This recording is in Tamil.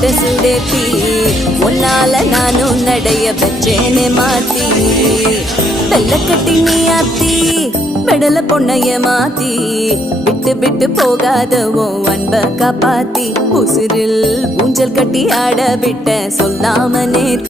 போட்ட சுடேத்தி உன்னால நானும் நடைய வச்சேனே மாத்தி வெள்ள கட்டி நீ ஆத்தி பெடல பொண்ணைய மாத்தி விட்டு விட்டு போகாதவோ அன்ப காப்பாத்தி உசிரில் ஊஞ்சல் கட்டி ஆட விட்ட சொல்லாம நேத்து